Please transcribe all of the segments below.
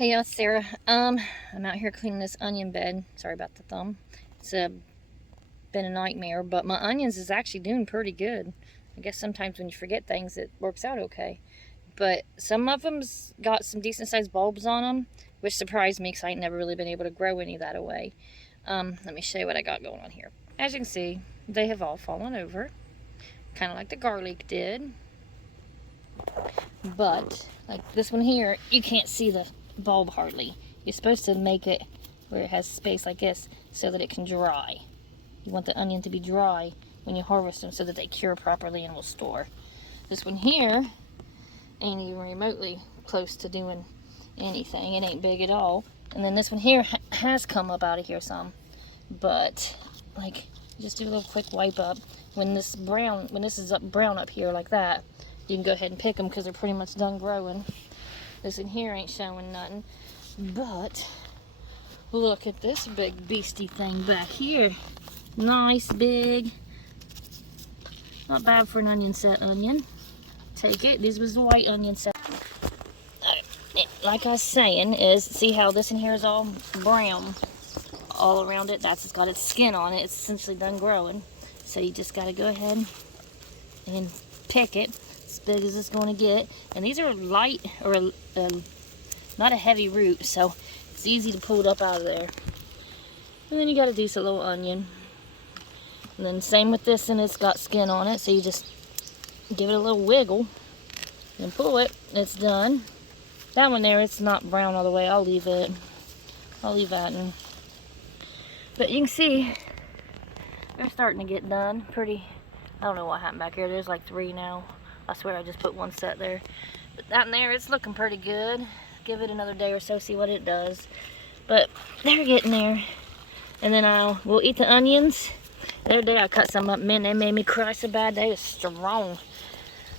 Hey y'all, it's Sarah. I'm out here cleaning this onion bed. Sorry about the thumb. It's been a nightmare, but my onions is actually doing pretty good. I guess sometimes when you forget things, it works out okay. But some of them's got some decent sized bulbs on them, which surprised me because I ain't never really been able to grow any that away. Let me show you what I got going on here. As you can see, they have all fallen over, kind of like the garlic did. But like this one here, you can't see the bulb hardly. You're supposed to make it where it has space like this so that it can dry. You want the onion to be dry when you harvest them so that they cure properly and will store. This one here ain't even remotely close to doing anything. It ain't big at all. And then this one here has come up out of here some. But like, just do a little quick wipe up. When this is brown up here like that, you can go ahead and pick them because they're pretty much done growing. This in here ain't showing nothing. But look at this big beastie thing back here. Nice big. Not bad for an onion set onion. Take it. This was the white onion set. Like I was saying, is see how this in here is all brown all around it? That's got its skin on it. It's essentially done growing. So you just got to go ahead and pick it as big as it's going to get. And these are light, or not a heavy root, so it's easy to pull it up out of there. And then you got a decent little onion. And then same with this, and it's got skin on it, so you just give it a little wiggle and pull it. It's done. That one there, it's not brown all the way. I'll leave it. I'll leave that in. But you can see they're starting to get done. Pretty. I don't know what happened back here. There's like 3 now. I swear I just put 1 set there. But that in there, it's looking pretty good. Give it another day or so, see what it does. But they're getting there. And then we'll eat the onions. The other day I cut some up. Man, they made me cry so bad. They was strong.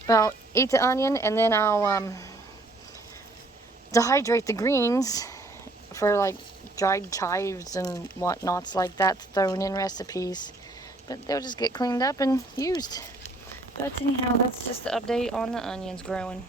But I'll eat the onion, and then I'll dehydrate the greens for like dried chives and whatnots like that, thrown in recipes. But they'll just get cleaned up and used. But anyhow, that's just the update on the onions growing.